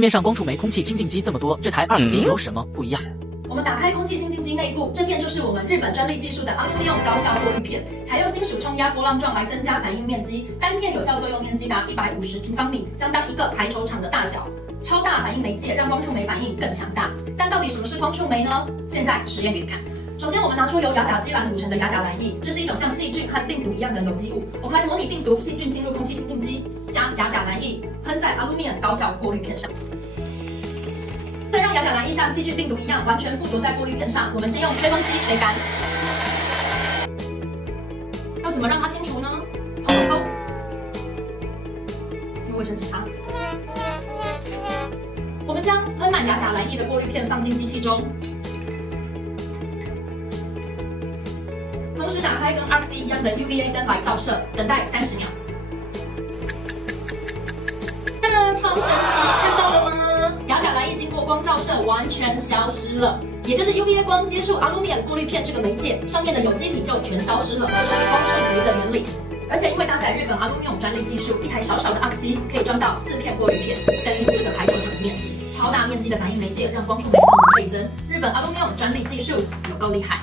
市面上光触媒空气清净机这么多，这台2C有什么不一样？我们打开空气清净机内部，这片就是我们日本专利技术的阿鲁米用高效过滤片，采用金属冲压波浪状来增加反应面积，单片有效作用面积达150平方米，相当一个排球场的大小。超大反应媒介让光触媒反应更强大。但到底什么是光触媒呢？现在实验给你看。首先，我们拿出由亚甲基兰组成的亚甲蓝液，这是一种像细菌和病毒一样的有机物。我们来模拟病毒、细菌进入空气清净机，将亚甲蓝液喷在阿鲁米高效过滤片上。为了让亚甲蓝液像细菌病毒一样完全附着在过滤片上，我们先用吹风机吹干。要怎么让它清除呢？抠，用卫生纸擦。我们将喷满亚甲蓝液的过滤片放进机器中，同时打开跟 RC 一样的 UVA 灯来照射，等待30秒。超神奇，看到了吗？亚甲蓝液经过光照射完全消失了，也就是 UVA 光接触阿鲁米过滤片这个媒介，上面的有机体就全消失了，这就是光触媒的原理。而且因为搭载日本阿鲁米专利技术，一台小小的 RC 可以装到4片过滤片，等于4个排球场的面积。超大面积的反应媒介让光触媒效能倍增，日本阿鲁米专利技术有够厉害。